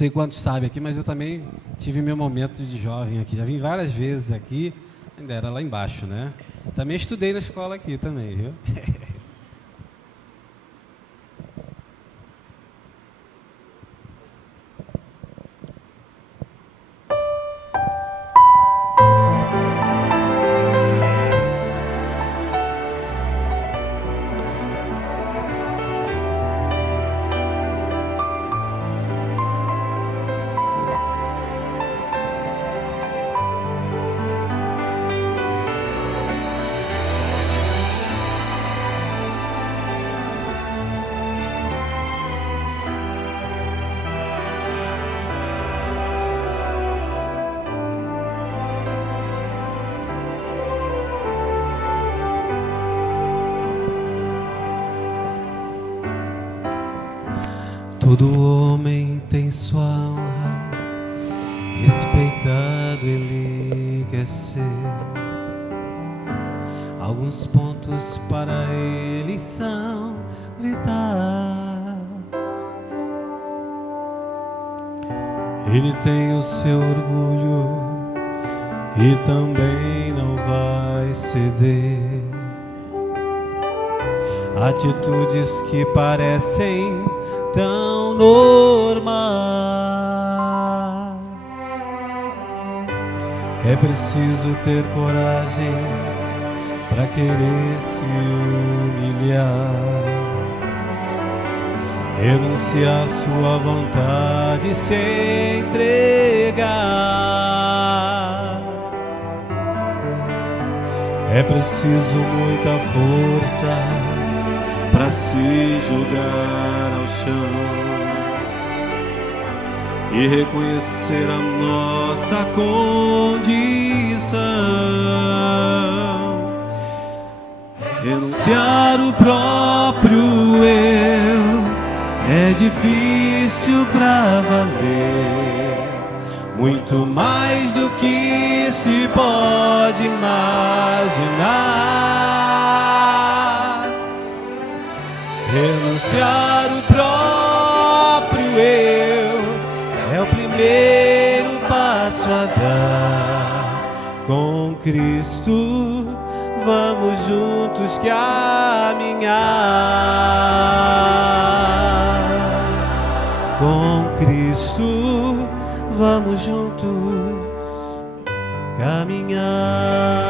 sei quantos sabem aqui, mas eu também tive meu momento de jovem aqui. Já vim várias vezes aqui, ainda era lá embaixo, né? Também estudei na escola aqui também, viu? Todo homem tem sua honra, respeitado ele quer ser. Alguns pontos para ele são vitais. Ele tem o seu orgulho e também não vai ceder. Atitudes que parecem tão normais. É preciso ter coragem para querer se humilhar, renunciar sua vontade, se entregar. É preciso muita força para se jogar ao chão e reconhecer a nossa condição. Renunciar o próprio eu é difícil pra valer, muito mais do que se pode imaginar. Renunciar o próprio eu é o primeiro passo a dar. Com Cristo vamos juntos caminhar. Com Cristo vamos juntos caminhar.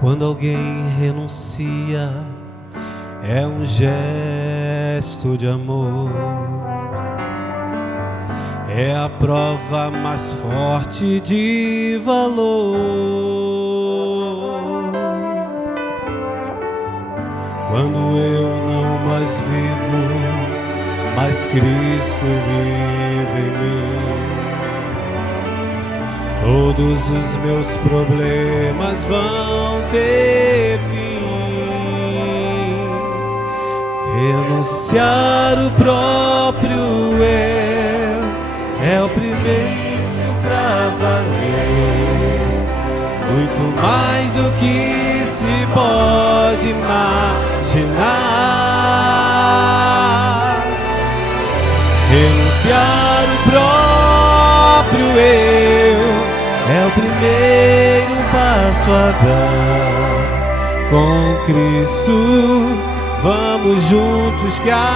Quando alguém renuncia, é um gesto de amor. É a prova mais forte de valor. Quando eu não mais vivo, mas Cristo vive em mim. Todos os meus problemas vão ter fim. Renunciar o próprio eu é o primeiro pra valer, muito mais do que se pode imaginar. Renunciar o próprio eu é o primeiro passo a dar. Com Cristo vamos juntos caminhar.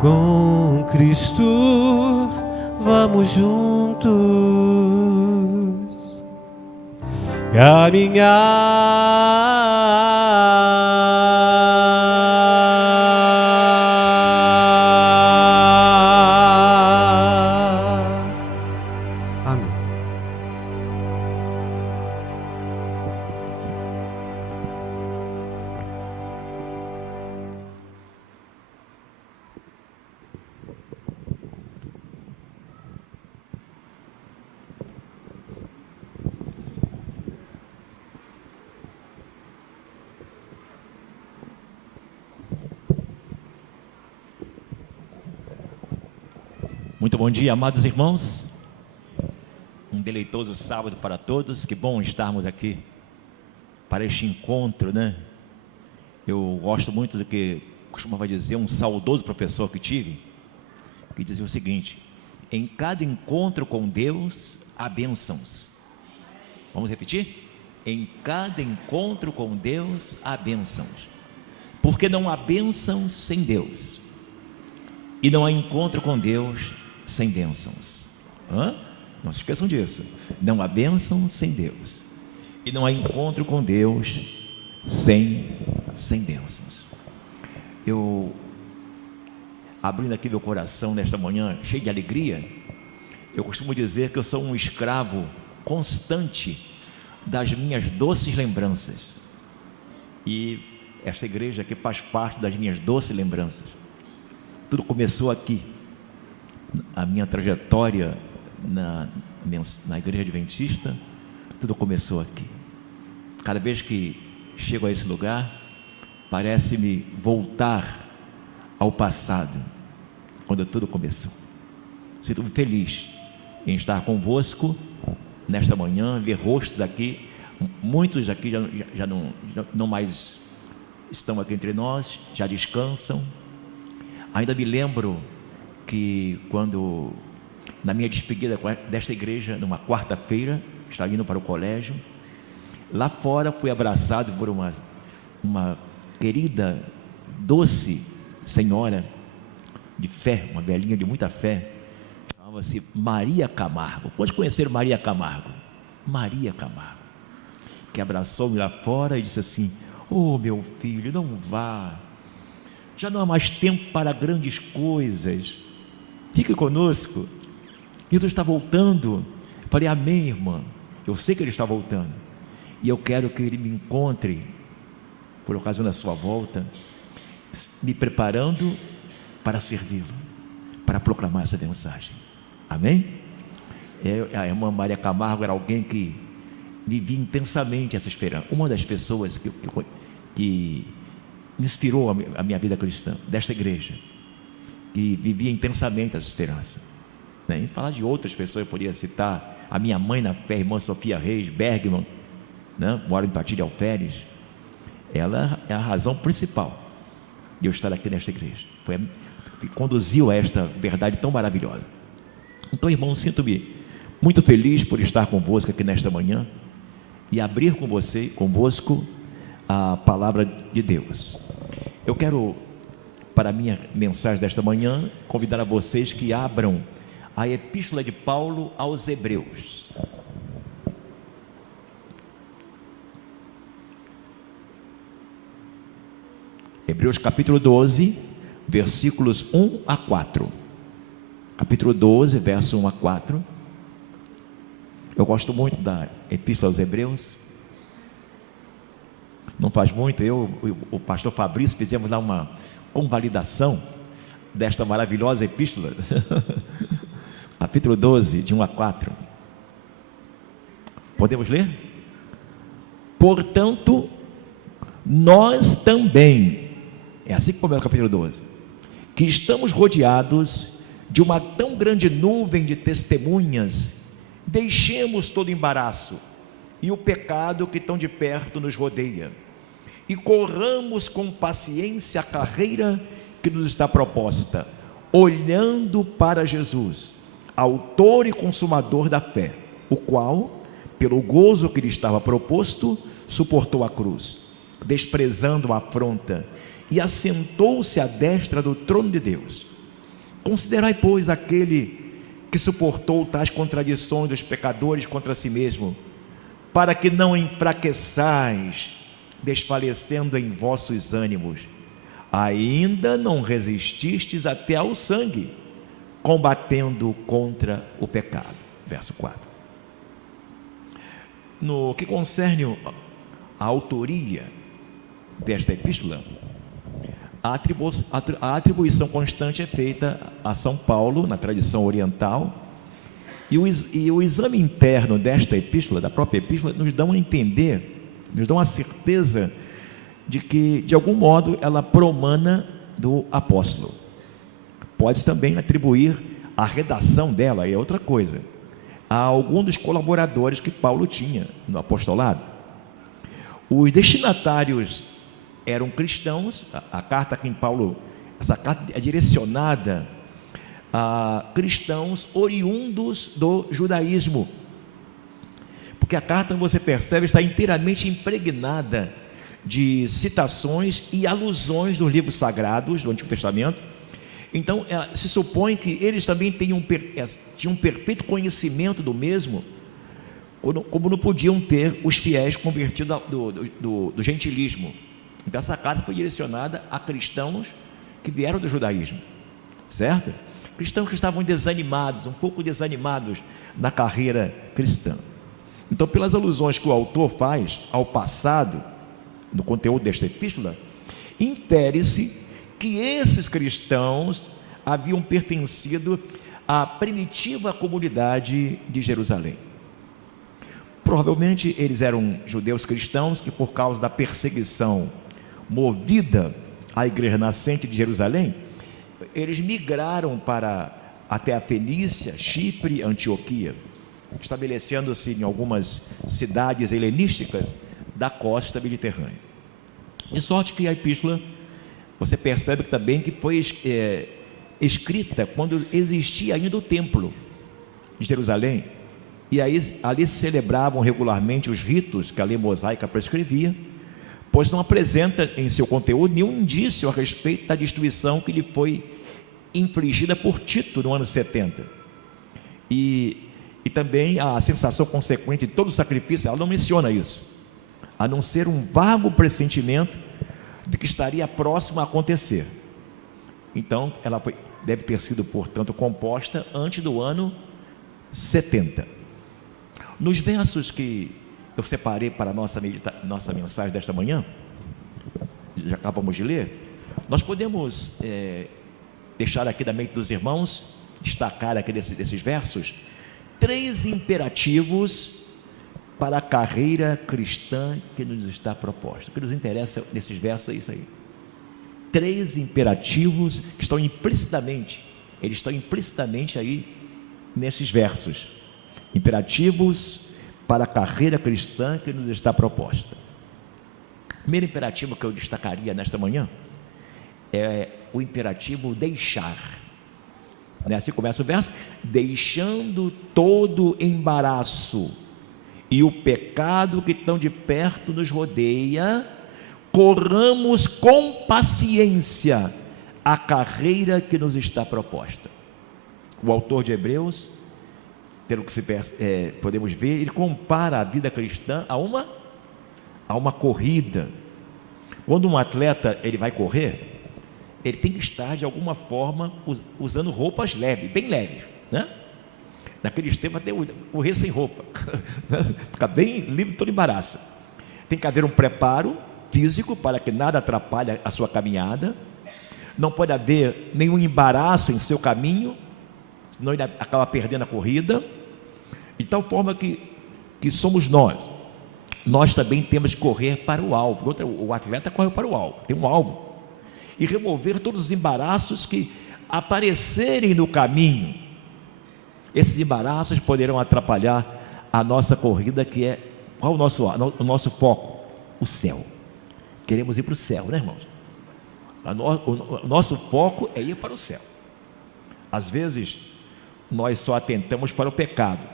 Com Cristo vamos juntos caminhar. Muito bom dia, amados irmãos. Um deleitoso sábado para todos. Que bom estarmos aqui para este encontro, né? Eu gosto muito do que costumava dizer um saudoso professor que tive, que dizia o seguinte: em cada encontro com Deus há bênçãos. Vamos repetir? Em cada encontro com Deus há bênçãos, porque não há bênçãos sem Deus, e não há encontro com Deus sem bênçãos. Não se esqueçam disso. Não há bênção sem Deus, e não há encontro com Deus sem bênçãos. Eu, abrindo aqui meu coração nesta manhã, cheio de alegria, eu costumo dizer que eu sou um escravo constante das minhas doces lembranças, e esta igreja aqui faz parte das minhas doces lembranças. Tudo começou aqui. A minha trajetória na igreja adventista, tudo começou aqui. Cada vez que chego a esse lugar, parece-me voltar ao passado, quando tudo começou. Sinto-me feliz em estar convosco nesta manhã, ver rostos aqui. Muitos aqui já não mais estão aqui entre nós, já descansam. Ainda me lembro que quando, na minha despedida desta igreja, numa quarta-feira, estava indo para o colégio, lá fora fui abraçado por uma querida, doce senhora de fé, uma velhinha de muita fé, chamava-se Maria Camargo. Pode conhecer Maria Camargo? Maria Camargo, que abraçou-me lá fora e disse assim: oh, meu filho, não vá, já não há mais tempo para grandes coisas, fique conosco, Jesus está voltando. Eu falei: amém, irmã, eu sei que Ele está voltando, e eu quero que Ele me encontre por ocasião da sua volta, me preparando para servi-lo, para proclamar essa mensagem. Amém? A irmã Maria Camargo era alguém que vivia intensamente essa esperança. Uma das pessoas que me inspirou a minha vida cristã, desta igreja, que vivia intensamente essa esperança. E falar de outras pessoas, eu poderia citar a minha mãe na fé, a irmã Sofia Reis Bergman, né? Mora em Patilha Alferes. Ela é a razão principal de eu estar aqui nesta igreja, que conduziu a esta verdade tão maravilhosa. Então, irmão, sinto-me muito feliz por estar convosco aqui nesta manhã e abrir convosco a palavra de Deus. Eu quero, para a minha mensagem desta manhã, convidar a vocês que abram a epístola de Paulo aos Hebreus. Hebreus capítulo 12, versículos 1 a 4. Capítulo 12, verso 1 a 4. Eu gosto muito da epístola aos Hebreus. Não faz muito, eu e o pastor Fabrício fizemos lá uma convalidação desta maravilhosa epístola. Capítulo 12, de 1 a 4. Podemos ler? Portanto, nós também, é assim que começa o capítulo 12, que estamos rodeados de uma tão grande nuvem de testemunhas, deixemos todo embaraço e o pecado que tão de perto nos rodeia, e corramos com paciência a carreira que nos está proposta, olhando para Jesus, autor e consumador da fé, o qual, pelo gozo que lhe estava proposto, suportou a cruz, desprezando a afronta, e assentou-se à destra do trono de Deus. Considerai, pois, aquele que suportou tais contradições dos pecadores contra si mesmo, para que não enfraqueçais, desfalecendo em vossos ânimos. Ainda não resististes até ao sangue, combatendo contra o pecado. Verso 4. No que concerne a autoria desta epístola, a atribuição constante é feita a São Paulo, na tradição oriental, e o exame interno desta epístola, da própria epístola, nos dão a entender, nos dão a certeza de que, de algum modo, ela promana do apóstolo. Pode-se também atribuir a redação dela é outra coisa. Há alguns dos colaboradores que Paulo tinha no apostolado. Os destinatários eram cristãos. A carta que Paulo, essa carta é direcionada a cristãos oriundos do judaísmo, porque a carta, você percebe, está inteiramente impregnada de citações e alusões dos livros sagrados do Antigo Testamento. Então se supõe que eles também tinham um perfeito conhecimento do mesmo, como não podiam ter os fiéis convertidos do gentilismo. Então essa carta foi direcionada a cristãos que vieram do judaísmo, certo? Cristãos que estavam desanimados, um pouco desanimados na carreira cristã. Então, pelas alusões que o autor faz ao passado, no conteúdo desta epístola, infere-se que esses cristãos haviam pertencido à primitiva comunidade de Jerusalém. Provavelmente eles eram judeus cristãos que, por causa da perseguição movida à igreja nascente de Jerusalém, eles migraram até a Fenícia, Chipre, Antioquia, estabelecendo-se em algumas cidades helenísticas da costa mediterrânea. De sorte que a epístola, você percebe também que foi escrita quando existia ainda o templo de Jerusalém, e aí ali se celebravam regularmente os ritos que a lei mosaica prescrevia, pois não apresenta em seu conteúdo nenhum indício a respeito da destruição que lhe foi infligida por Tito no ano 70. E também a sensação consequente de todo o sacrifício, ela não menciona isso, a não ser um vago pressentimento de que estaria próximo a acontecer. Então, ela deve ter sido, portanto, composta antes do ano 70. Nos versos que eu separei para a nossa mensagem desta manhã, já acabamos de ler, nós podemos deixar aqui da mente dos irmãos, destacar aqui desses versos, 3 imperativos para a carreira cristã que nos está proposta. O que nos interessa nesses versos é isso aí. 3 imperativos que estão implicitamente aí nesses versos. Imperativos para a carreira cristã que nos está proposta. O primeiro imperativo que eu destacaria nesta manhã é o imperativo deixar. Assim começa o verso: deixando todo embaraço e o pecado que tão de perto nos rodeia, corramos com paciência a carreira que nos está proposta. O autor de Hebreus, pelo que podemos ver, ele compara a vida cristã a uma corrida. Quando um atleta ele vai correr, ele tem que estar de alguma forma usando roupas leves, bem leves, né? Naqueles tempos até correr sem roupa, ficar bem livre de todo embaraço. Tem que haver um preparo físico para que nada atrapalhe a sua caminhada. Não pode haver nenhum embaraço em seu caminho, senão ele acaba perdendo a corrida. De tal forma que somos nós também temos que correr para o alvo. O atleta corre para o alvo, tem um alvo, e remover todos os embaraços que aparecerem no caminho. Esses embaraços poderão atrapalhar a nossa corrida, que é qual o nosso foco? O céu. Queremos ir para o céu, né, irmãos? O nosso foco é ir para o céu. Às vezes nós só atentamos para o pecado,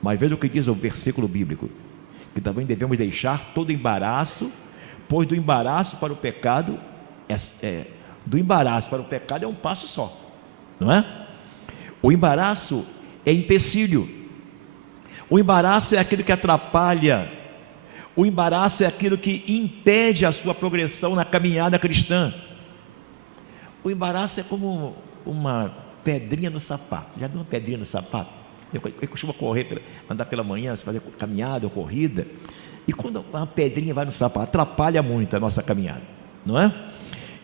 mas veja o que diz o versículo bíblico, que também devemos deixar todo embaraço, pois do embaraço para o pecado é um passo só, não é? O embaraço é empecilho, o embaraço é aquilo que atrapalha, o embaraço é aquilo que impede a sua progressão na caminhada cristã. O embaraço é como uma pedrinha no sapato. Já viu uma pedrinha no sapato? Eu costumo andar pela manhã, fazer caminhada ou corrida, e quando uma pedrinha vai no sapato, atrapalha muito a nossa caminhada, não é?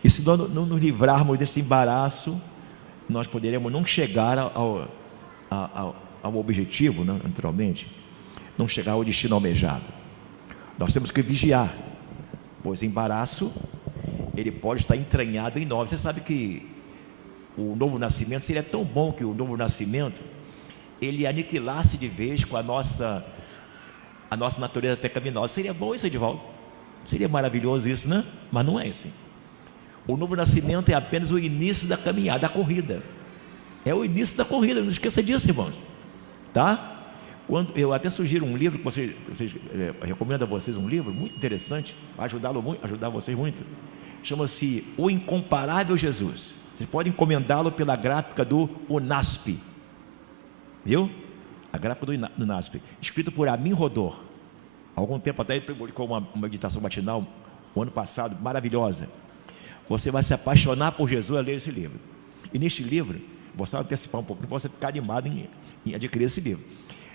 E se nós não nos livrarmos desse embaraço, nós poderemos não chegar ao objetivo, né, naturalmente, não chegar ao destino almejado. Nós temos que vigiar, pois o embaraço, ele pode estar entranhado em nós. Você sabe que o novo nascimento, seria tão bom que o novo nascimento, ele aniquilasse de vez com a nossa natureza pecaminosa. Seria bom isso, Edivaldo? Seria maravilhoso isso, né? Mas não é assim. O novo nascimento é apenas o início da caminhada, da corrida. É o início da corrida, não esqueça disso, irmãos. Tá? Quando eu até sugiro um livro, recomendo a vocês um livro muito interessante, vai ajudar vocês muito. Chama-se O Incomparável Jesus. Vocês podem encomendá-lo pela gráfica do UNASP. Viu? A gráfica do UNASP. Escrito por Amin Rodor. Há algum tempo até ele publicou uma meditação matinal, o ano passado, maravilhosa. Você vai se apaixonar por Jesus ao ler esse livro. E neste livro, vou só antecipar um pouco, para você ficar animado em adquirir esse livro.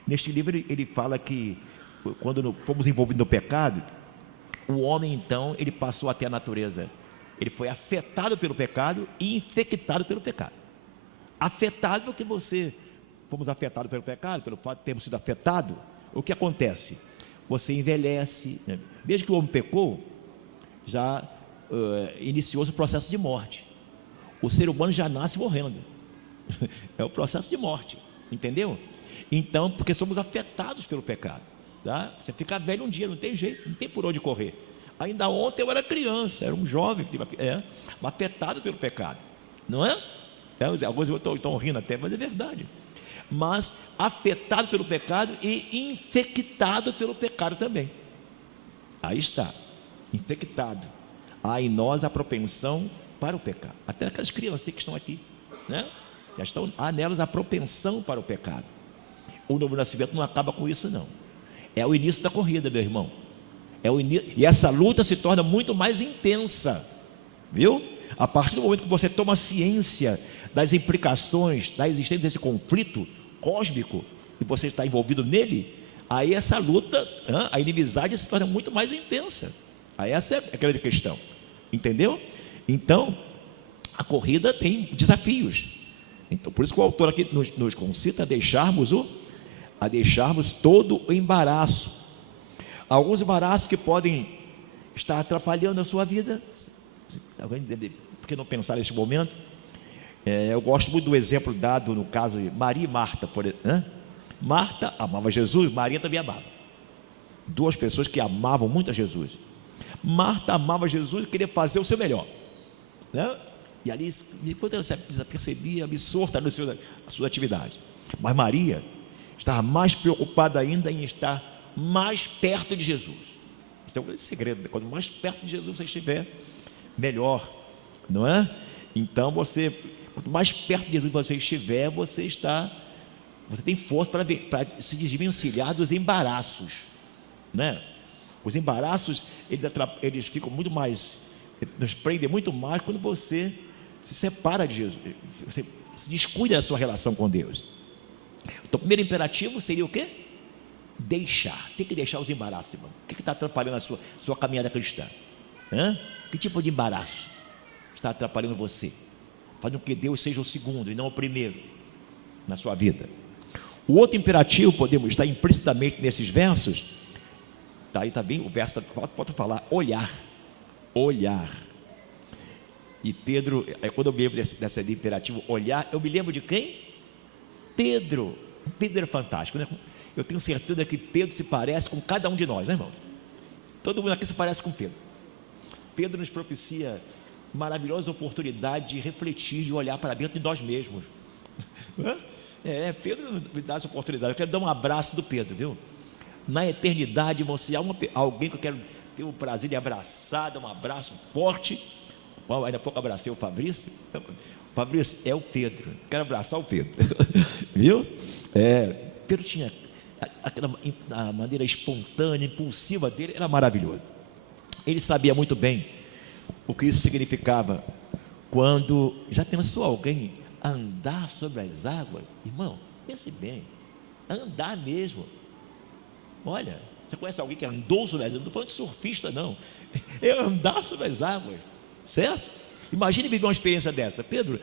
Neste livro ele fala que quando fomos envolvidos no pecado, o homem então, ele passou até a natureza. Ele foi afetado pelo pecado e infectado pelo pecado. Afetado porque fomos afetados pelo pecado, pelo fato de termos sido afetados, o que acontece? Você envelhece, né? Desde que o homem pecou, já iniciou-se o processo de morte. O ser humano já nasce morrendo. É o processo de morte, entendeu? Então, porque somos afetados pelo pecado, tá? Você fica velho um dia, não tem jeito, não tem por onde correr. Ainda ontem eu era criança, era um jovem, afetado pelo pecado, não é? Alguns estão rindo até, mas é verdade. Mas afetado pelo pecado e infectado pelo pecado também. Aí está, infectado. Há em nós a propensão para o pecado. Até aquelas crianças que estão aqui, né? Há nelas a propensão para o pecado. O novo nascimento não acaba com isso, não. É o início da corrida, meu irmão. E essa luta se torna muito mais intensa, viu? A partir do momento que você toma ciência das implicações da existência desse conflito cósmico e você está envolvido nele, aí essa luta, a inimizade se torna muito mais intensa. Aí essa é a grande questão, entendeu? Então, a corrida tem desafios. Então, por isso que o autor aqui nos concita a deixarmos todo o embaraço. Alguns embaraços que podem estar atrapalhando a sua vida. Por que não pensar neste momento? Eu gosto muito do exemplo dado no caso de Maria e Marta. Marta amava Jesus, Maria também amava. Duas pessoas que amavam muito a Jesus. Marta amava Jesus e queria fazer o seu melhor, né? E ali, enquanto ela se percebia absorta na sua atividade. Mas Maria estava mais preocupada ainda em estar mais perto de Jesus. Esse é o grande segredo, né? Quanto mais perto de Jesus você estiver, melhor, não é? Então quanto mais perto de Jesus você estiver, você tem força para se desvencilhar dos embaraços, né? Os embaraços, eles ficam muito mais, nos prendem muito mais quando você se separa de Jesus, você se descuida da sua relação com Deus. Então, o primeiro imperativo seria o quê? Deixar. Tem que deixar os embaraços, irmão. O que está atrapalhando a sua caminhada cristã? Que tipo de embaraço está atrapalhando você? Fazendo com que Deus seja o segundo e não o primeiro na sua vida. O outro imperativo, podemos estar implicitamente nesses versos, aí está bem, o verso pode falar, olhar. E Pedro, quando eu me lembro desse imperativo, olhar, eu me lembro de quem? Pedro. Pedro é fantástico, né? Eu tenho certeza que Pedro se parece com cada um de nós, né, irmãos? Todo mundo aqui se parece com Pedro. Pedro nos propicia maravilhosa oportunidade de refletir, de olhar para dentro de nós mesmos. Pedro me dá essa oportunidade. Eu quero dar um abraço do Pedro, viu? Na eternidade, irmão, se há alguém que eu quero ter o prazer de abraçar, dar um abraço forte. Ainda há pouco abracei o Fabrício. Fabrício é o Pedro. Quero abraçar o Pedro. Viu? Pedro tinha a maneira espontânea, impulsiva dele, era maravilhoso. Ele sabia muito bem o que isso significava. Quando já pensou alguém andar sobre as águas? Irmão, pense bem, andar mesmo. Olha, você conhece alguém que andou sobre as águas? Não estou falando de surfista, não. É andar sobre as águas, certo? Imagine viver uma experiência dessa. Pedro,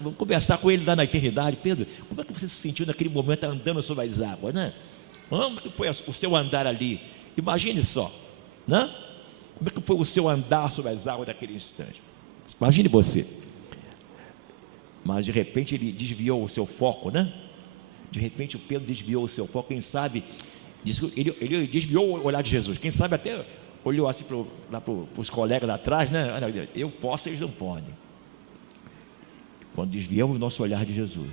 vamos conversar com ele lá na eternidade. Pedro, como é que você se sentiu naquele momento andando sobre as águas, né? Como é que foi o seu andar ali? Imagine só, né? Como é que foi o seu andar sobre as águas naquele instante? Imagine você. mas de repente ele desviou o seu foco, né? De repente o Pedro desviou o seu foco, quem sabe, ele desviou o olhar de Jesus, quem sabe até olhou assim para os colegas lá atrás, né? Eu posso, eles não podem. Quando desviamos o nosso olhar de Jesus,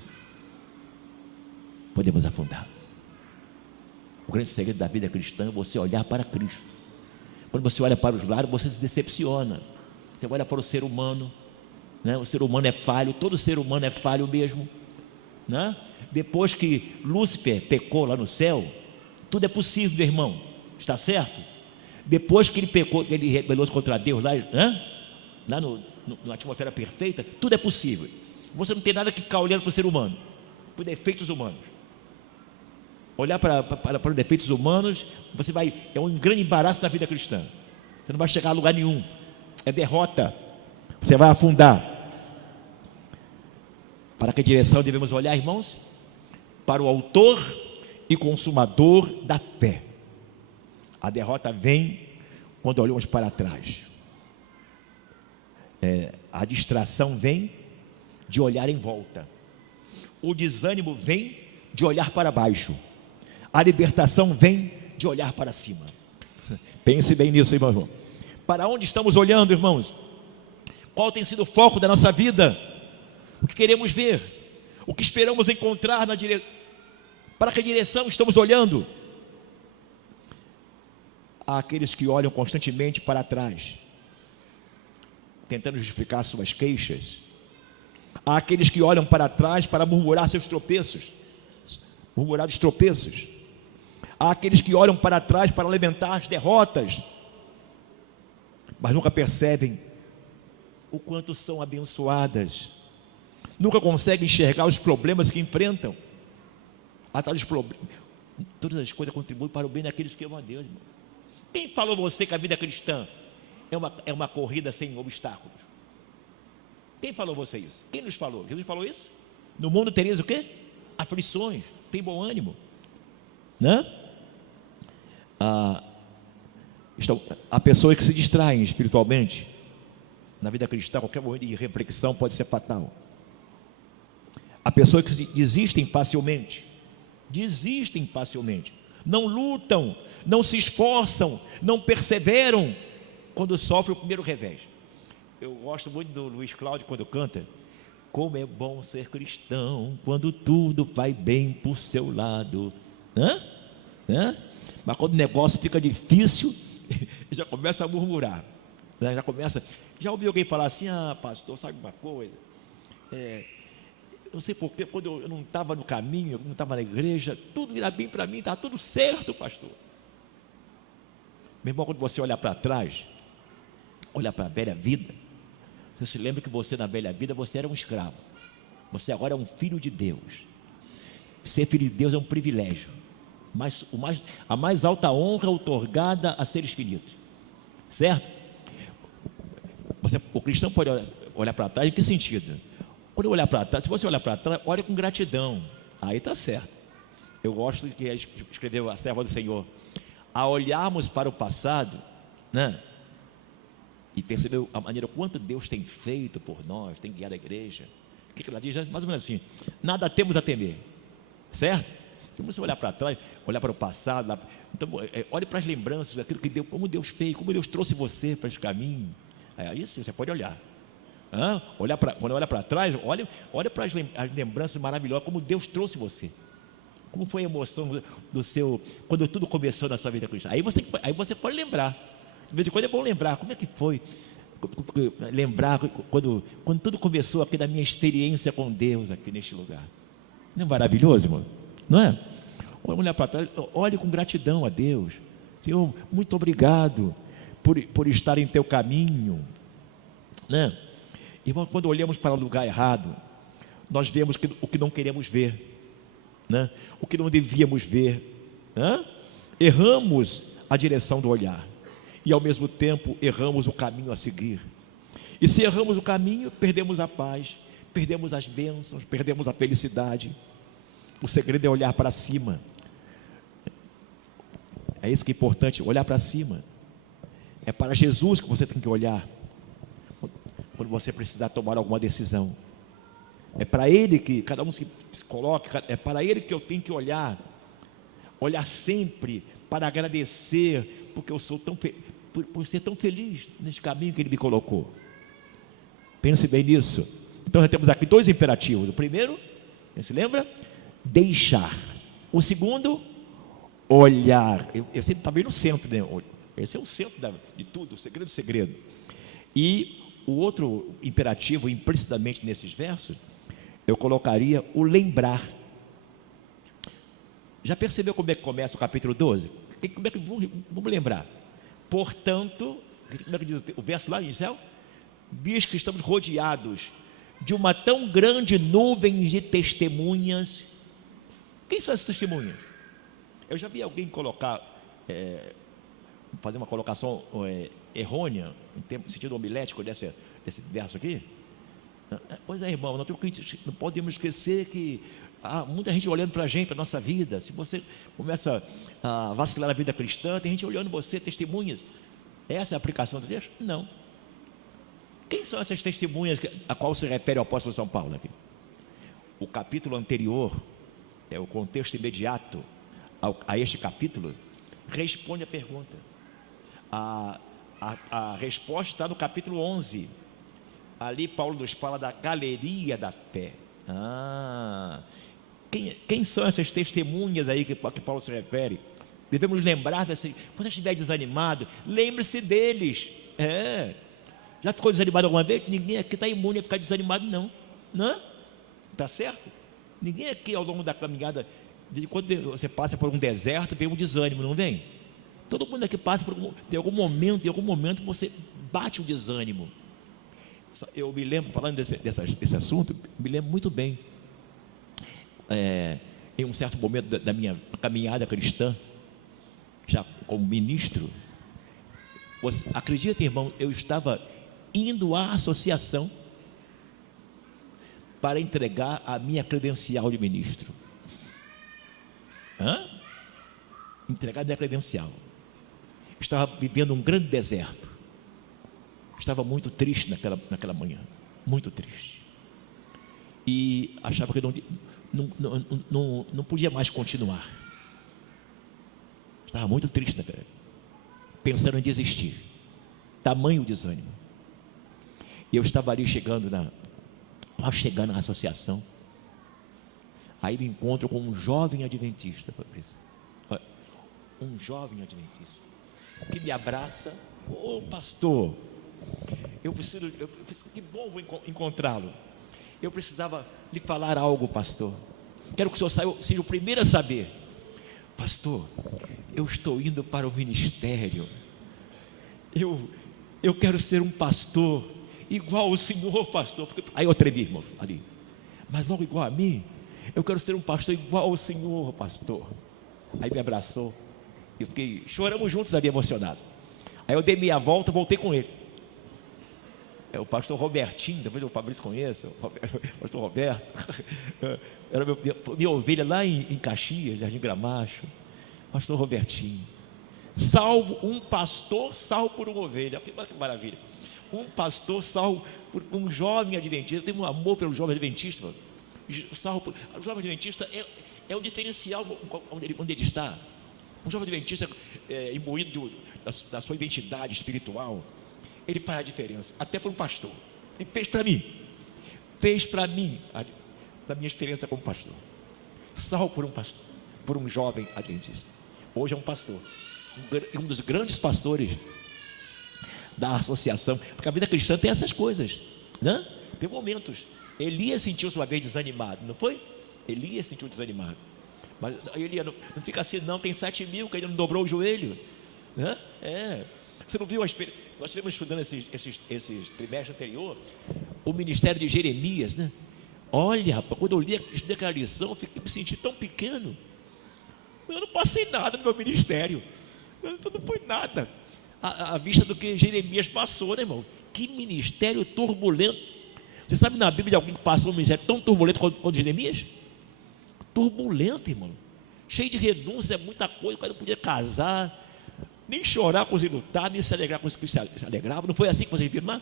podemos afundar. O grande segredo da vida cristã é você olhar para Cristo. Quando você olha para os lados, você se decepciona. Você olha para o ser humano, né? O ser humano é falho, todo ser humano é falho mesmo, né? Depois que Lúcifer pecou lá no céu, tudo é possível, meu irmão, está certo? Depois que ele pecou, ele rebelou-se contra Deus lá, né? Lá na atmosfera perfeita, tudo é possível. Você não tem nada que ficar olhando para o ser humano, para os defeitos humanos. Olhar para os defeitos humanos, é um grande embaraço na vida cristã. Você não vai chegar a lugar nenhum, é derrota, você vai afundar. Para que direção devemos olhar, irmãos? Para o autor e consumador da fé. A derrota vem quando olhamos para trás. A distração vem de olhar em volta. O desânimo vem de olhar para baixo. A libertação vem de olhar para cima. Pense bem nisso, irmão. Para onde estamos olhando, irmãos? Qual tem sido o foco da nossa vida? O que queremos ver? O que esperamos encontrar para que direção estamos olhando? Há aqueles que olham constantemente para trás, tentando justificar suas queixas. Há aqueles que olham para trás para murmurar seus tropeços, murmurar os tropeços. Há aqueles que olham para trás para lamentar as derrotas, mas nunca percebem o quanto são abençoadas, nunca conseguem enxergar os problemas que enfrentam. Todas as coisas contribuem para o bem daqueles que amam a Deus, irmão. Quem falou você que a vida cristã é uma corrida sem obstáculos? Quem falou você isso? Quem nos falou? Jesus falou isso? No mundo tereis o quê? Aflições. Tem bom ânimo, né? Há pessoas que se distraem espiritualmente. Na vida cristã, qualquer momento de reflexão pode ser fatal. Há pessoas que desistem facilmente, não lutam, não se esforçam, não perseveram quando sofrem o primeiro revés. Eu gosto muito do Luiz Cláudio quando canta: como é bom ser cristão quando tudo vai bem por seu lado. Mas quando o negócio fica difícil, já começa a murmurar, né? Já ouviu alguém falar assim: pastor, sabe uma coisa? Não sei porquê, quando eu não estava no caminho, eu não estava na igreja, tudo irá bem para mim, está tudo certo, pastor. Meu irmão, quando você olhar para trás, olhar para a velha vida, você se lembra que você na velha vida, você era um escravo, você agora é um filho de Deus. Ser filho de Deus é um privilégio, mas a mais alta honra outorgada a seres finitos, certo? O cristão pode olhar para trás, em que sentido? Quando olhar para trás, se você olhar para trás, olhe com gratidão, aí está certo. Eu gosto de que escreveu a serva do Senhor: a olharmos para o passado, né, e perceber a maneira quanto Deus tem feito por nós, tem guiado a igreja. O que ela diz? Mais ou menos assim: nada temos a temer, certo? Se você olhar para trás, olhar para o passado, então olhe para as lembranças daquilo que Deus, como Deus fez, como Deus trouxe você para esse caminho. Aí sim, você pode olhar. Quando olha para trás, olha para as lembranças maravilhosas, como Deus trouxe você, como foi a emoção quando tudo começou na sua vida cristã. Aí você pode lembrar, de vez em quando é bom lembrar, como é que foi, lembrar quando tudo começou aqui na minha experiência com Deus aqui neste lugar. Não é maravilhoso, irmão? Não é? Olhar para trás, olhe com gratidão a Deus. Senhor, muito obrigado por estar em teu caminho, né? Irmão, quando olhamos para o lugar errado, nós vemos o que não queremos ver, né? O que não devíamos ver, né? Erramos a direção do olhar e ao mesmo tempo erramos o caminho a seguir. E se erramos o caminho, perdemos a paz, perdemos as bênçãos, perdemos a felicidade. O segredo é olhar para cima. É isso que é importante, olhar para cima. É para Jesus que você tem que olhar quando você precisar tomar alguma decisão. É para Ele que cada um se coloca, é para Ele que eu tenho que olhar sempre para agradecer, porque eu sou por ser tão feliz nesse caminho que Ele me colocou. Pense bem nisso. Então nós temos aqui 2 imperativos. O primeiro, você se lembra? Deixar. O segundo, olhar. Eu sempre estava aí no centro, né? Esse é o centro de tudo, o segredo do segredo. E o outro imperativo, implicitamente nesses versos, eu colocaria o lembrar. Já percebeu como é que começa o capítulo 12? Como é que, vamos lembrar. Portanto, como é que diz o verso lá em Israel? Visto que estamos rodeados de uma tão grande nuvem de testemunhas. Quem são essas testemunhas? Eu já vi alguém colocar, fazer uma colocação errônea, no sentido homilético desse verso aqui. Pois é, irmão, não podemos esquecer que há muita gente olhando para a gente, para a nossa vida. Se você começa a vacilar na vida cristã, tem gente olhando você, testemunhas. Essa é a aplicação do texto? Não. Quem são essas testemunhas a qual se refere o apóstolo São Paulo aqui? O capítulo anterior, o contexto imediato a este capítulo, responde a pergunta. A resposta está no capítulo 11. Ali Paulo nos fala da galeria da fé. Quem são essas testemunhas aí que Paulo se refere? Devemos lembrar dessas. Quando estiver desanimado, lembre-se deles. Já ficou desanimado alguma vez? Ninguém aqui está imune a ficar desanimado, não. Não? Está certo? Ninguém aqui ao longo da caminhada, quando você passa por um deserto, vem um desânimo, não vem? Todo mundo aqui passa por em algum momento você bate o desânimo. Eu me lembro, falando desse assunto, me lembro muito bem. Em um certo momento da minha caminhada cristã, já como ministro, acredita, irmão, eu estava indo à associação para entregar a minha credencial de ministro. Entregar a minha credencial. Estava vivendo um grande deserto. Estava muito triste naquela manhã, muito triste. E achava que não podia mais continuar. Estava muito triste, pensando em desistir. Tamanho desânimo. E eu estava ali chegando na associação. Aí me encontro com um jovem adventista, Fabrício. Um jovem adventista que me abraça. Pastor, que bom vou encontrá-lo. Eu precisava lhe falar algo, pastor. Quero que o senhor seja o primeiro a saber. Pastor, eu estou indo para o ministério. Eu quero ser um pastor igual o senhor, pastor. Aí eu tremi, irmão, ali. Mas logo igual a mim, eu quero ser um pastor igual ao senhor, pastor. Aí me abraçou. Choramos juntos ali, emocionado. Aí eu dei meia volta, voltei com ele. O pastor Robertinho, depois o Fabrício conhece, o pastor Roberto. Era minha ovelha lá em Caxias, Jardim Gramacho. Pastor Robertinho. Salvo um pastor, salvo por uma ovelha. Olha que maravilha. Um pastor salvo por um jovem adventista. Eu tenho um amor pelo jovem adventista. O jovem adventista é o diferencial onde ele está. Um jovem adventista imbuído da sua identidade espiritual, ele faz a diferença, até para um pastor. Ele fez para mim, da minha experiência como pastor. Salvo por um pastor, por um jovem adventista. Hoje é um pastor, um dos grandes pastores da associação, porque a vida cristã tem essas coisas, né? Tem momentos. Elias sentiu-se uma vez desanimado, não foi? Elias sentiu desanimado. Mas Elias não fica assim, não. Tem 7 mil que ele não dobrou o joelho, né? Você não viu a experiência? Nós estivemos estudando esses trimestre anterior o ministério de Jeremias, né? Olha, rapaz, quando eu li aquela lição, eu me senti tão pequeno. Eu não passei nada no meu ministério. Não foi nada à vista do que Jeremias passou, né, irmão? Que ministério turbulento. Você sabe na Bíblia de alguém que passou um ministério tão turbulento quanto Jeremias? Turbulento, irmão. Cheio de renúncia, muita coisa. O cara não podia casar, nem chorar com os enlutados, nem se alegrar com os que se alegravam. Não foi assim que vocês viram lá?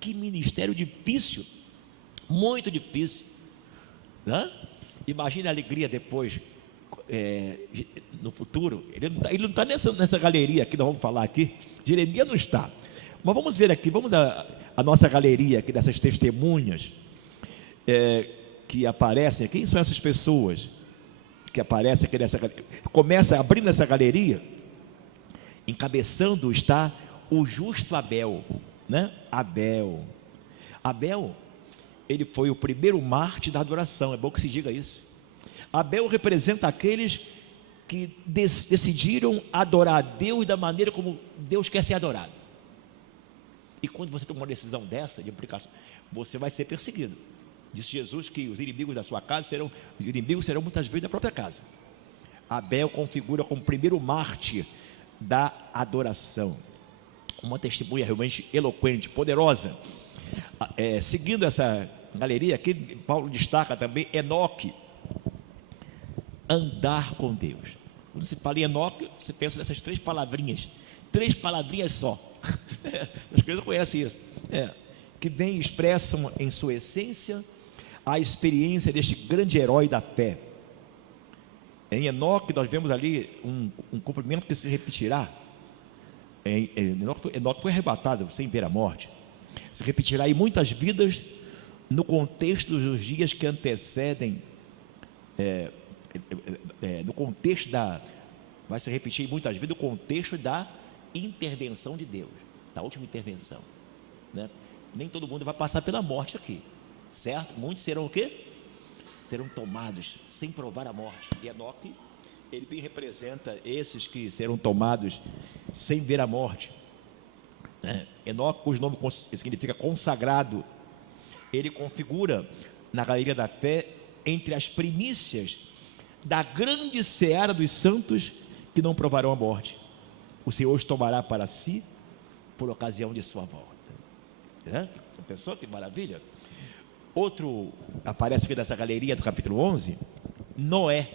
Que ministério difícil, muito difícil. Né? Imagine a alegria depois, no futuro. Ele não está nessa galeria aqui, nós vamos falar aqui. Jeremias não está. Mas vamos ver aqui, vamos a nossa galeria aqui dessas testemunhas que aparecem. Quem são essas pessoas que aparecem aqui nessa galeria? Começa abrindo essa galeria, encabeçando está o justo Abel, né? Abel, ele foi o primeiro mártir da adoração, é bom que se diga isso. Abel representa aqueles que decidiram adorar a Deus da maneira como Deus quer ser adorado. E quando você toma uma decisão dessa, de aplicação, você vai ser perseguido. Disse Jesus que os inimigos da sua casa serão muitas vezes da própria casa. Abel configura como o primeiro mártir da adoração. Uma testemunha realmente eloquente, poderosa. Seguindo essa galeria aqui, Paulo destaca também Enoque, andar com Deus. Quando se fala em Enoque, você pensa nessas três palavrinhas só. As crianças conhecem isso. Que bem expressam em sua essência a experiência deste grande herói da fé. Em Enoque nós vemos ali um cumprimento que se repetirá. Enoque foi arrebatado sem ver a morte. Se repetirá em muitas vidas no contexto dos dias que antecedem, vai se repetir em muitas vidas no contexto da intervenção de Deus, da última intervenção, né? Nem todo mundo vai passar pela morte aqui, certo? Muitos serão o quê? Serão tomados sem provar a morte. E Enoque, ele bem representa esses que serão tomados sem ver a morte. Enoque, cujo nome significa consagrado, ele configura na galeria da fé entre as primícias da grande seara dos santos que não provarão a morte. O Senhor os tomará para si por ocasião de sua volta. Pensou que maravilha? Outro aparece aqui nessa galeria do capítulo 11, Noé,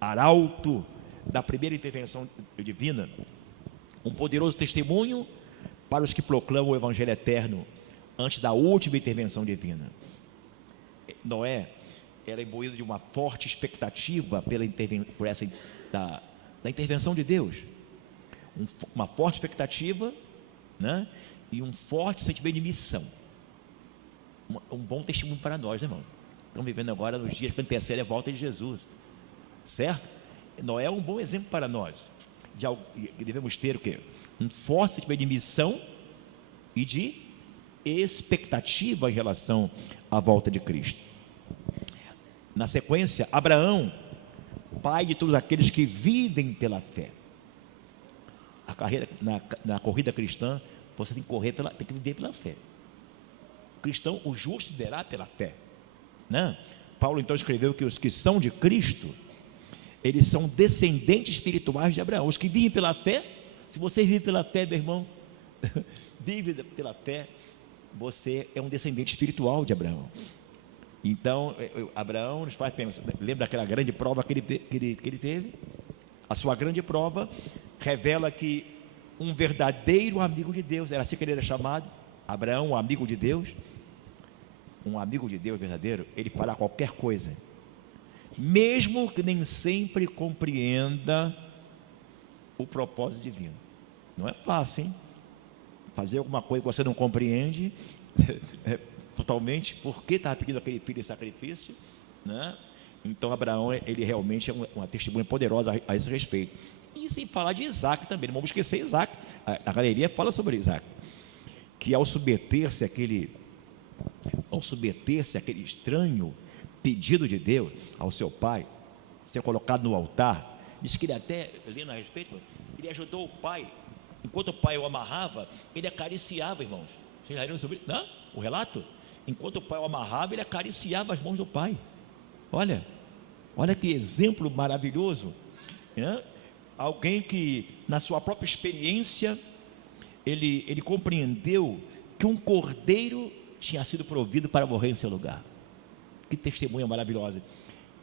arauto da primeira intervenção divina, um poderoso testemunho para os que proclamam o evangelho eterno antes da última intervenção divina. Noé era imbuído de uma forte expectativa da intervenção de Deus, uma forte expectativa, né? E um forte sentimento de missão. Um bom testemunho para nós, né, irmão? Estamos vivendo agora nos dias que antecedem a volta de Jesus, certo? Noé é um bom exemplo para nós, que devemos ter o quê? Um forte sentimento de missão e de expectativa em relação à volta de Cristo. Na sequência, Abraão, pai de todos aqueles que vivem pela fé. A carreira, na corrida cristã, você tem que viver pela fé. O cristão, o justo viverá pela fé, né? Paulo então escreveu que os que são de Cristo, eles são descendentes espirituais de Abraão. Os que vivem pela fé, se você vive pela fé, meu irmão, vive pela fé, você é um descendente espiritual de Abraão. Então, Abraão nos faz pensar, lembra aquela grande prova que ele teve? A sua grande prova revela que um verdadeiro amigo de Deus, era assim que ele era chamado, Abraão, um amigo de Deus verdadeiro, ele fará qualquer coisa, mesmo que nem sempre compreenda o propósito divino. Não é fácil, hein? Fazer alguma coisa que você não compreende totalmente, por que estava pedindo aquele filho de sacrifício, né? Então Abraão, ele realmente é uma testemunha poderosa a esse respeito. E sem falar de Isaac também, não vamos esquecer Isaac. A galeria fala sobre Isaac, que ao submeter-se àquele estranho pedido de Deus ao seu pai, ser colocado no altar, diz que ele até, lendo a respeito, ele ajudou o pai, enquanto o pai o amarrava, ele acariciava, irmãos. Vocês já viram sobre isso? Não? O relato? Enquanto o pai o amarrava, ele acariciava as mãos do pai. Olha que exemplo maravilhoso, né? Alguém que na sua própria experiência ele compreendeu que um cordeiro tinha sido provido para morrer em seu lugar. Que testemunha maravilhosa.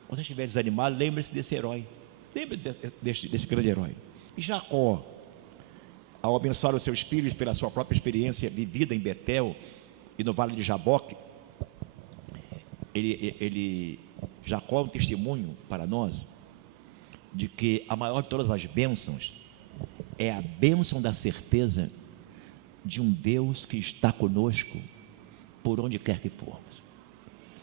Quando você estiver desanimado, lembre-se desse herói, lembre-se desse grande herói. E Jacó, ao abençoar os seus filhos pela sua própria experiência vivida em Betel e no vale de Jaboque, ele Jacó é um testemunho para nós de que a maior de todas as bênçãos é a bênção da certeza de um Deus que está conosco por onde quer que formos.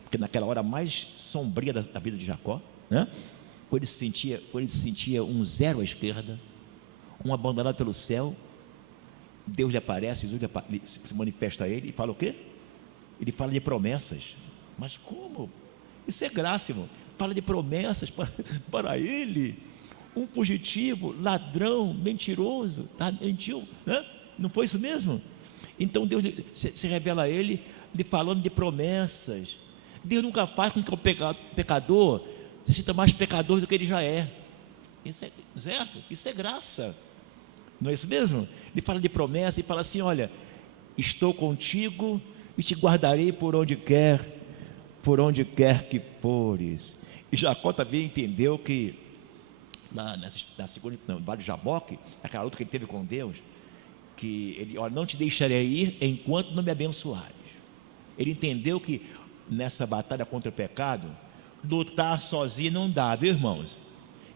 Porque naquela hora mais sombria da vida de Jacó, né? Quando ele se sentia um zero à esquerda, um abandonado pelo céu, Deus lhe aparece, Jesus se manifesta a ele e fala o quê? Ele fala de promessas. Mas como? Isso é graça, irmão. Fala de promessas para ele, um fugitivo, ladrão, mentiroso, tá? Mentiu, né? Não foi isso mesmo? Então Deus se revela a ele, lhe falando de promessas. Deus nunca faz com que o pecador se sinta mais pecador do que ele já é. Isso é certo? Isso é graça. Não é isso mesmo? Ele fala de promessa e fala assim: olha, estou contigo e te guardarei por onde quer que fores. E Jacó também entendeu que na segunda, no Vale de Jaboque, aquela luta que ele teve com Deus, que ele, olha, não te deixarei ir enquanto não me abençoares. Ele entendeu que nessa batalha contra o pecado, lutar sozinho não dá, viu, irmãos?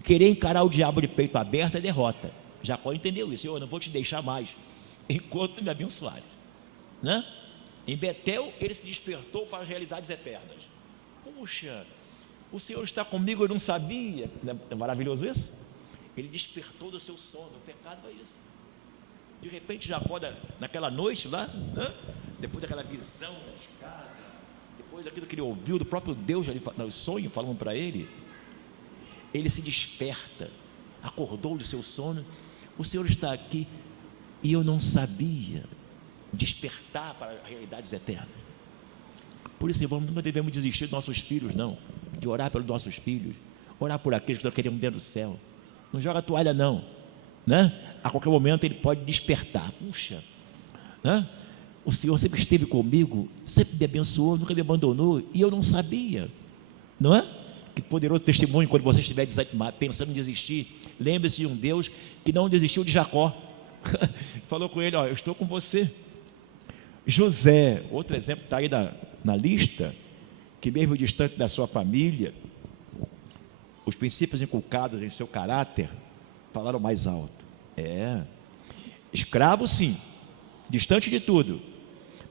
Querer encarar o diabo de peito aberto é derrota. Jacó entendeu isso: eu não vou te deixar mais enquanto não me abençoares, né? Em Betel ele se despertou para as realidades eternas. Puxa, o Senhor está comigo, eu não sabia. Não é maravilhoso isso? Ele despertou do seu sono. O pecado é isso. De repente Jacó, naquela noite lá, né? Depois daquela visão da escada, depois daquilo que ele ouviu do próprio Deus ali, no sonho, falando para ele, ele se desperta, acordou do seu sono. O Senhor está aqui e eu não sabia. Despertar para realidades eternas. Por isso, irmãos, nunca devemos desistir dos nossos filhos, não. De orar pelos nossos filhos, orar por aqueles que nós queremos dentro do céu. Não joga a toalha, não, né? A qualquer momento ele pode despertar. Puxa, né? O Senhor sempre esteve comigo, sempre me abençoou, nunca me abandonou, e eu não sabia, não é? Que poderoso testemunho quando você estiver pensando em desistir. Lembre-se de um Deus que não desistiu de Jacó. Falou com ele: ó, eu estou com você. José, outro exemplo está aí na lista, que mesmo distante da sua família, os princípios inculcados em seu caráter falaram mais alto. Escravo sim, distante de tudo,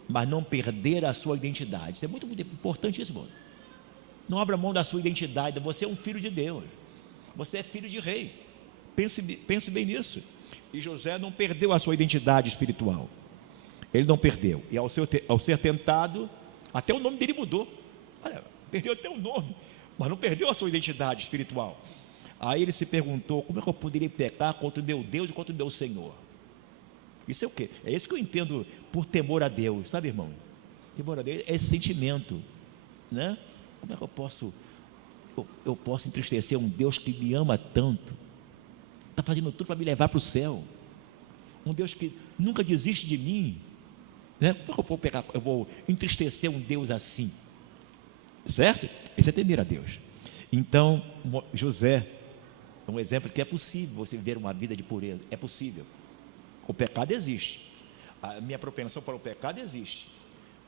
mas não perder a sua identidade. Isso é muito, muito importantíssimo. Não abra mão da sua identidade. Você é um filho de Deus, você é filho de rei. Pense bem nisso. E José não perdeu a sua identidade espiritual. Ele não perdeu. E ao ser tentado, até o nome dele mudou. Olha, perdeu até o nome, mas não perdeu a sua identidade espiritual. Aí ele se perguntou: como é que eu poderia pecar contra o meu Deus e contra o meu Senhor? Isso é o quê? É isso que eu entendo por temor a Deus, sabe, irmão? Temor a Deus é esse sentimento, né? Como é que eu posso entristecer um Deus que me ama tanto, está fazendo tudo para me levar para o céu, um Deus que nunca desiste de mim, né? Como é que eu vou entristecer um Deus assim? Certo? Esse é temer a Deus. Então, José é um exemplo que é possível você viver uma vida de pureza. É possível. O pecado existe, a minha propensão para o pecado existe,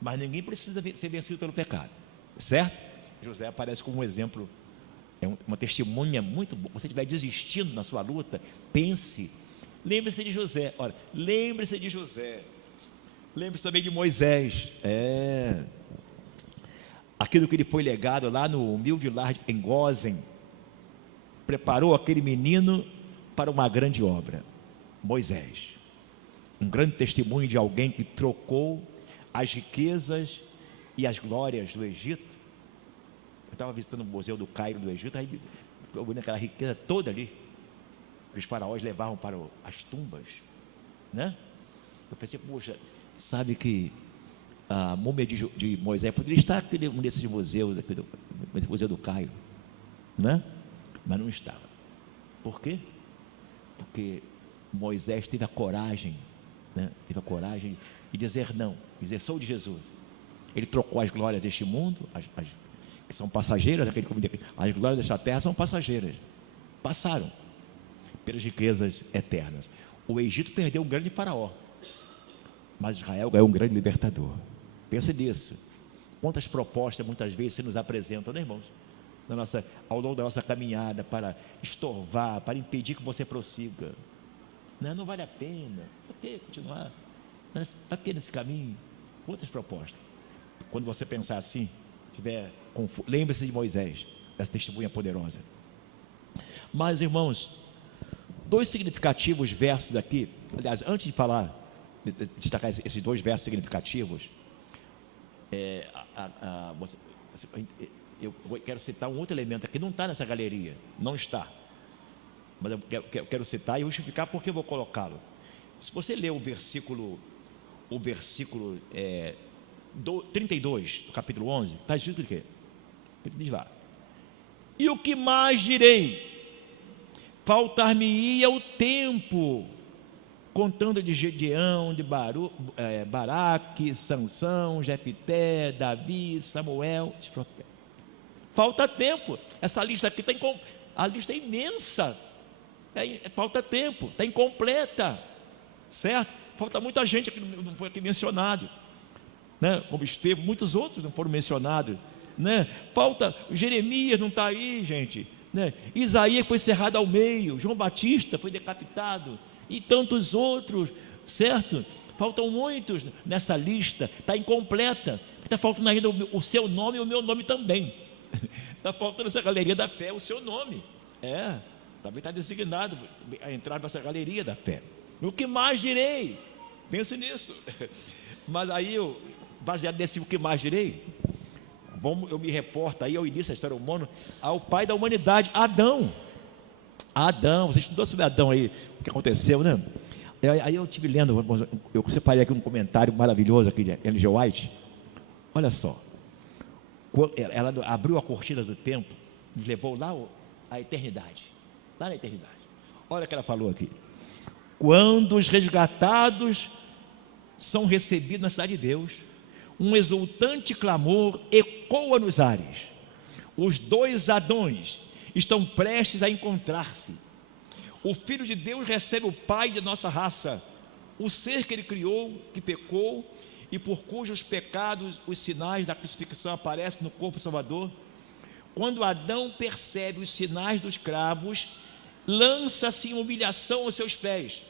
mas ninguém precisa ser vencido pelo pecado, certo? José aparece como um exemplo, uma testemunha muito boa. Se você estiver desistindo na sua luta, pense, lembre-se de José. Olha, lembre-se de José, lembre-se também de Moisés. Aquilo que ele foi legado lá no humilde lar em Gósen, preparou aquele menino para uma grande obra. Moisés, um grande testemunho de alguém que trocou as riquezas e as glórias do Egito. Eu estava visitando o Museu do Cairo do Egito, aí eu vi aquela riqueza toda ali, que os faraós levavam para as tumbas, né? Eu pensei: poxa, sabe que a múmia de Moisés poderia estar aqui, um desses museus, aqui do Museu do Cairo, né? Mas não estava. Por quê? Porque Moisés teve a coragem, né? Teve a coragem de dizer não, dizer: sou de Jesus. Ele trocou as glórias deste mundo, que são passageiras, as glórias desta terra são passageiras, passaram pelas riquezas eternas. O Egito perdeu um grande faraó, mas Israel ganhou um grande libertador. Pense nisso. Quantas propostas muitas vezes se nos apresentam, né, irmãos? ao longo da nossa caminhada para estorvar, para impedir que você prossiga. Não vale a pena. Para que continuar? Para que nesse caminho? Outras propostas. Quando você pensar assim, lembre-se de Moisés, essa testemunha poderosa. Mas, irmãos, 2 significativos versos aqui. Aliás, antes de falar, destacar esses 2 versos significativos, eu quero citar um outro elemento aqui, não está nessa galeria, não está, mas eu quero citar e justificar porque eu vou colocá-lo. Se você ler o versículo 32 do capítulo 11, está escrito o quê? Ele diz lá: e o que mais direi? Faltar-me-ia o tempo, contando de Gedeão, de Baraque, Sansão, Jefté, Davi, Samuel, os profetas. Falta tempo. Essa lista aqui a lista é imensa. Falta tempo, está incompleta, certo? Falta muita gente aqui, não foi aqui mencionado, né? Como Estevão, muitos outros não foram mencionados, né? Falta, Jeremias não está aí, gente, né? Isaías foi cerrado ao meio, João Batista foi decapitado, e tantos outros, certo? Faltam muitos nessa lista, está incompleta, está faltando ainda o seu nome e o meu nome também. Está faltando essa galeria da fé, o seu nome. Também está designado a entrar nessa galeria da fé. O que mais direi? Pense nisso. Mas aí, baseado nesse o que mais direi, eu me reporto aí ao início da história humana, ao pai da humanidade, Adão. Você estudou sobre Adão aí, o que aconteceu, né? Aí eu estive lendo, eu separei aqui um comentário maravilhoso aqui de Ellen G. White. Olha só. Ela abriu a cortina do tempo, nos levou lá à eternidade, lá na eternidade. Olha o que ela falou aqui: quando os resgatados são recebidos na cidade de Deus, um exultante clamor ecoa nos ares. Os 2 Adões estão prestes a encontrar-se. O Filho de Deus recebe o Pai de nossa raça, o ser que ele criou, que pecou, e por cujos pecados os sinais da crucifixão aparecem no corpo salvador. Quando Adão percebe os sinais dos cravos, lança-se em humilhação aos seus pés.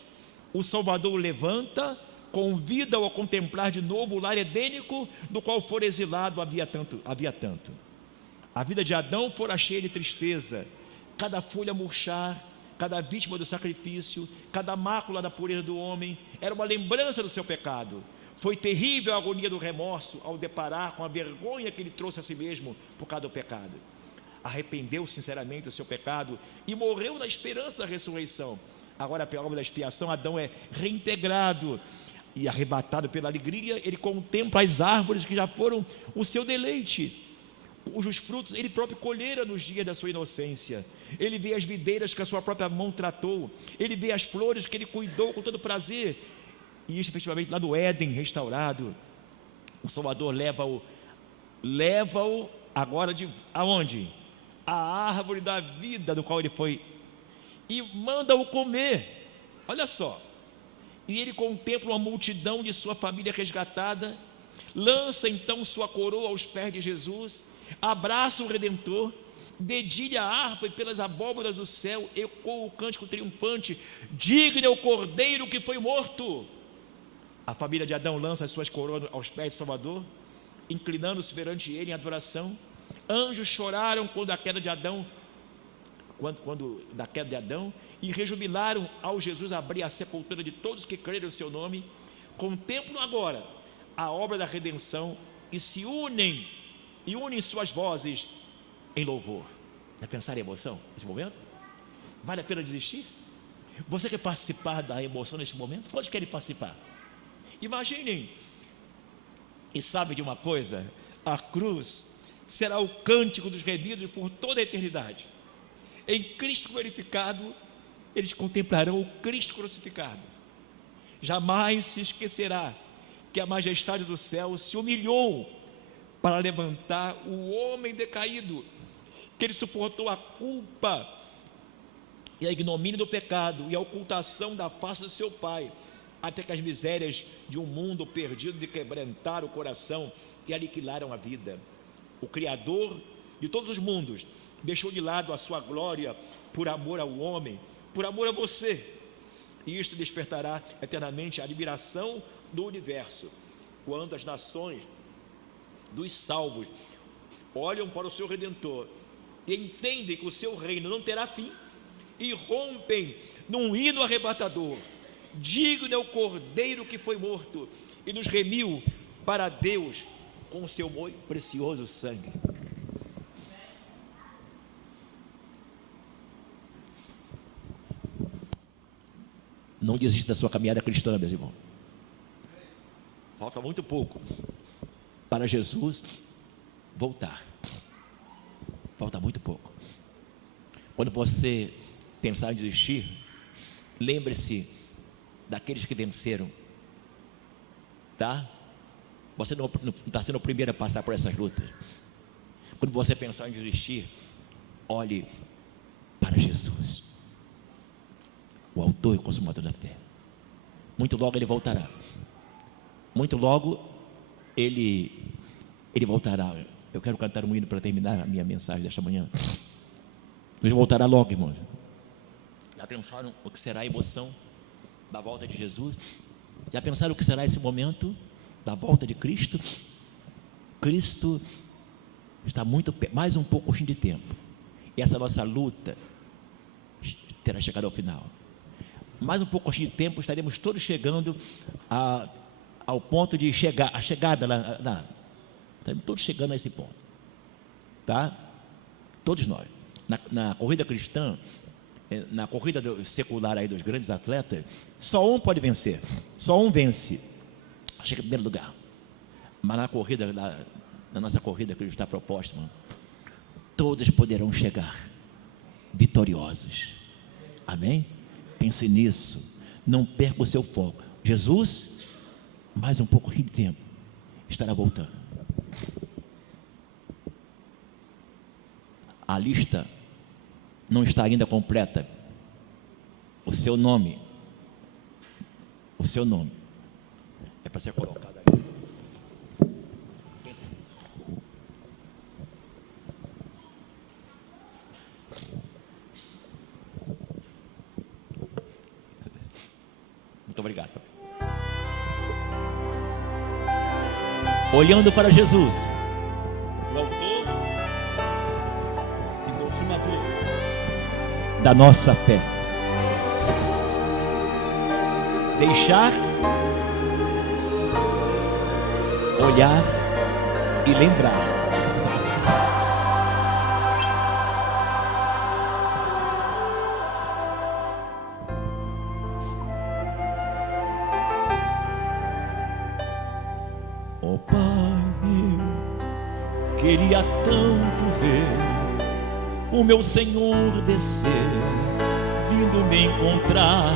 O Salvador o levanta, convida-o a contemplar de novo o lar edênico, do qual for exilado havia tanto. A vida de Adão fora cheia de tristeza, cada folha murchar, cada vítima do sacrifício, cada mácula da pureza do homem, era uma lembrança do seu pecado. Foi terrível a agonia do remorso ao deparar com a vergonha que ele trouxe a si mesmo por causa do pecado. Arrependeu sinceramente do seu pecado e morreu na esperança da ressurreição. Agora, pela obra da expiação, Adão é reintegrado e, arrebatado pela alegria, ele contempla as árvores que já foram o seu deleite, cujos frutos ele próprio colhera nos dias da sua inocência. Ele vê as videiras que a sua própria mão tratou, ele vê as flores que ele cuidou com todo prazer. E isso, efetivamente, lá no Éden restaurado, o Salvador leva-o agora aonde? A árvore da vida, do qual ele foi, e manda-o comer. Olha só. E ele contempla uma multidão de sua família resgatada, lança então sua coroa aos pés de Jesus, abraça o Redentor, dedilha a harpa e pelas abóboras do céu ecoa o cântico triunfante: digno é o Cordeiro que foi morto. A família de Adão lança as suas coroas aos pés de Salvador, inclinando-se perante ele em adoração. Anjos choraram quando da queda de Adão, e rejubilaram ao Jesus abrir a sepultura de todos que creram no seu nome. Contemplam agora a obra da redenção e se unem suas vozes em louvor. Já pensaram em emoção nesse momento? Vale a pena desistir? Você quer participar da emoção neste momento? Quantos querem participar? Imaginem, e sabe de uma coisa? A cruz será o cântico dos remidos por toda a eternidade. Em Cristo glorificado, eles contemplarão o Cristo crucificado. Jamais se esquecerá que a majestade do céu se humilhou para levantar o homem decaído, que ele suportou a culpa e a ignomínia do pecado e a ocultação da face do seu Pai, até que as misérias de um mundo perdido lhe quebrantaram o coração e aniquilaram a vida. O Criador de todos os mundos, deixou de lado a sua glória por amor ao homem, por amor a você. E isto despertará eternamente a admiração do universo, quando as nações dos salvos olham para o seu Redentor e entendem que o seu reino não terá fim, e rompem num hino arrebatador: digno é o Cordeiro que foi morto e nos remiu para Deus com o seu muito precioso sangue. Não desista da sua caminhada cristã, meus irmãos. Falta muito pouco para Jesus voltar. Falta muito pouco. Quando você pensar em desistir, lembre-se daqueles que venceram, tá? Você não está sendo o primeiro a passar por essas lutas. Quando você pensar em desistir, olhe para Jesus, o autor e consumador da fé. Muito logo ele voltará. Muito logo ele voltará. Eu quero cantar um hino para terminar a minha mensagem desta manhã. Ele voltará logo, irmãos. Já pensaram o que será a emoção da volta de Jesus? Já pensaram o que será esse momento da volta de Cristo? Cristo está muito mais um pouco de tempo, e essa nossa luta terá chegado ao final. Mais um pouco de tempo estaremos todos chegando ao ponto de chegar, a chegada lá, estaremos todos chegando a esse ponto, tá? Todos nós. Na corrida cristã, na corrida secular aí dos grandes atletas, só um pode vencer, só um vence, chega em primeiro lugar. Mas na nossa corrida que está proposta, mano, todos poderão chegar vitoriosos. Amém? Pense nisso, não perca o seu foco. Jesus, mais um pouco de tempo, estará voltando. A lista não está ainda completa. O seu nome é para ser colocado aí. Muito obrigado. Olhando para Jesus, o autor e consumador da nossa fé. Deixar, olhar e lembrar. Oh Pai, eu queria tanto ver o meu Senhor descer, vindo me encontrar.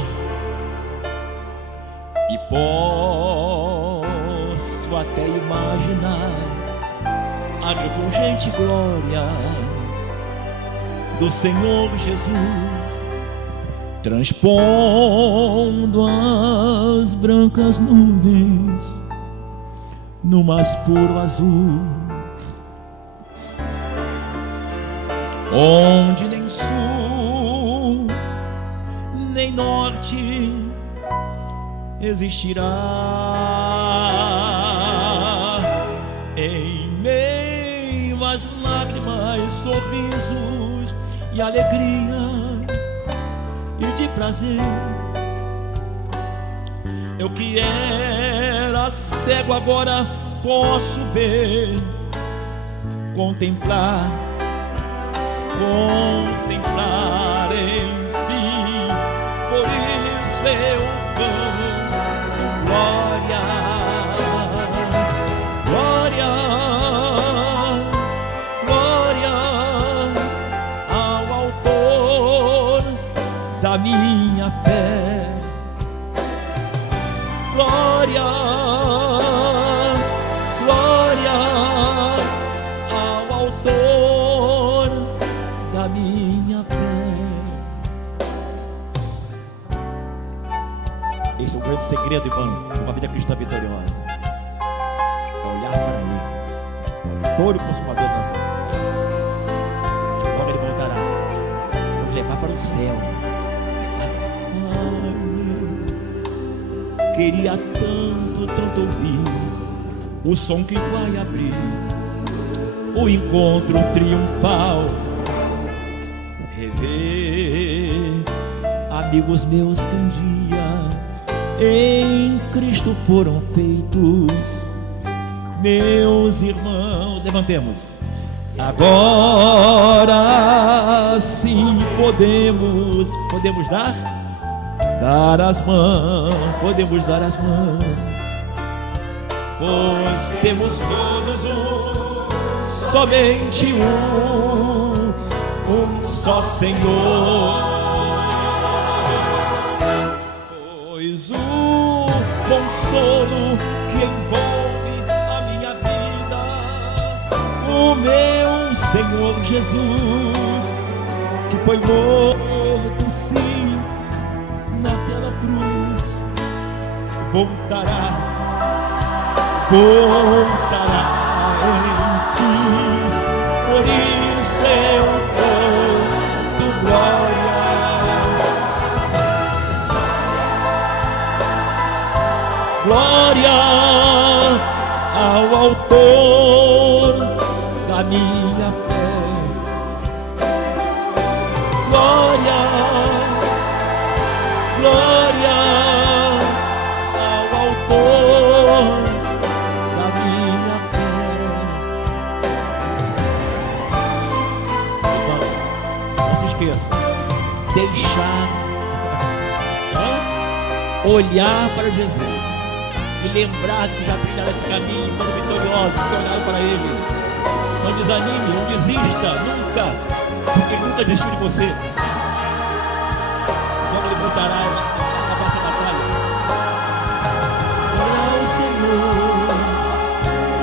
E posso até imaginar a refulgente glória do Senhor Jesus, transpondo as brancas nuvens no mais puro azul, onde nem sul nem norte existirá. Em meio às lágrimas, sorrisos e alegria e de prazer, eu que era cego agora posso ver, contemplar, enfim. Por isso eu canto glória, glória, glória ao autor da minha fé. Glória, glória ao autor da minha fé. Esse é o grande segredo, irmão, de uma vida cristã vitoriosa. É olhar para Ele, o autor e consumador da nossa fé. levar para o céu. Ai, queria tanto ouvir o som que vai abrir o encontro triunfal. Rever amigos meus que um dia em Cristo foram feitos meus irmãos. Levantemos. Agora sim podemos dar as mãos, podemos dar as mãos, pois temos todos somente um só Senhor. Pois o consolo que envolve a minha vida, o meu Senhor Jesus, que foi morto sim naquela cruz, voltará em ti. Por isso eu canto glória, glória ao autor da minha fé. Glória, glória ao autor da minha fé. Não se esqueça, deixar, olhar para Jesus e lembrar que já trilharam esse caminho, foram vitoriosos, que olharam para Ele. Não desanime, não desista, nunca, porque Ele nunca desistiu de você. Quando Ele voltará na vossa batalha.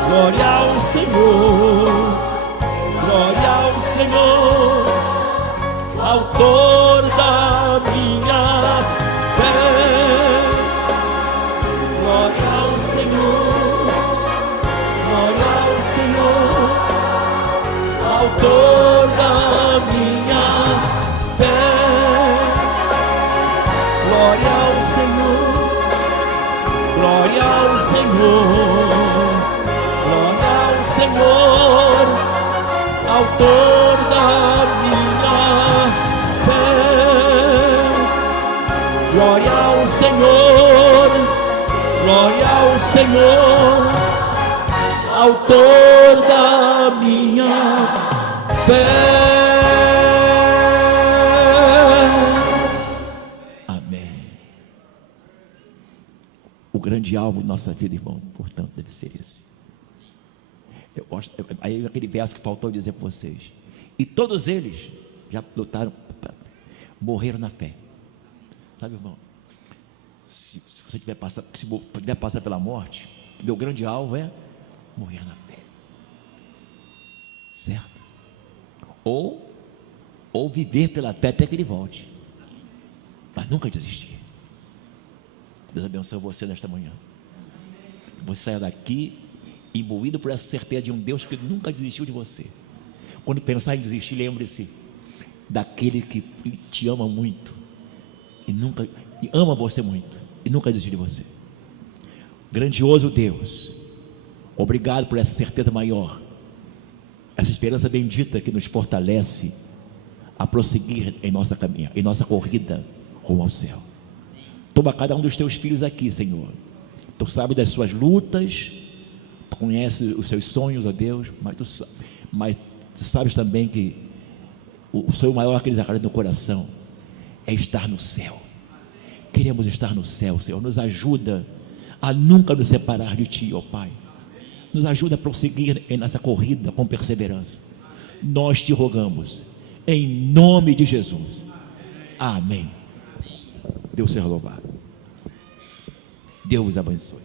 Glória ao Senhor, glória ao Senhor, autor da minha fé. Glória ao Senhor, glória ao Senhor, autor da minha fé. Glória ao Senhor, glória ao Senhor, glória ao Senhor, autor da minha fé. Glória ao Senhor, glória ao Senhor, autor da minha fé. Amém. O grande alvo da nossa vida, irmão, portanto, deve ser esse. Aí aquele verso que faltou dizer para vocês. E todos eles já lutaram, morreram na fé. Sabe, irmão? Se você puder passar pela morte, meu grande alvo é morrer na fé. Certo? Ou viver pela fé até que Ele volte. Mas nunca desistir. Deus abençoe você nesta manhã. Você saia daqui imbuído por essa certeza de um Deus que nunca desistiu de você. Quando pensar em desistir, lembre-se daquele que te ama muito e ama você muito e nunca desistiu de você. Grandioso Deus, obrigado por essa certeza maior, essa esperança bendita que nos fortalece a prosseguir em nossa caminhada, em nossa corrida rumo ao céu. Toma cada um dos teus filhos aqui, Senhor. Tu sabes das suas lutas, tu conheces os seus sonhos, ó Deus, mas tu sabes também que o sonho maior que eles acreditam no coração é estar no céu. Queremos estar no céu, Senhor. Nos ajuda a nunca nos separar de Ti, ó Pai. Nos ajuda a prosseguir em nossa corrida com perseverança. Nós te rogamos, em nome de Jesus. Amém. Deus seja louvado. Deus os abençoe.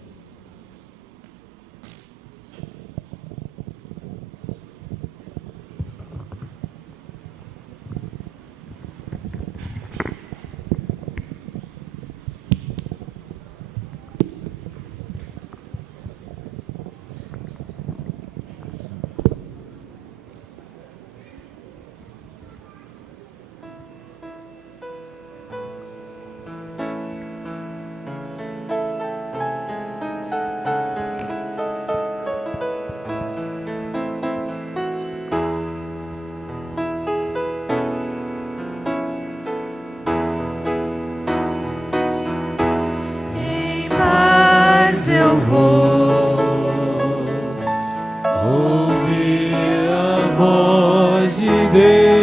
ouvir a voz de Deus.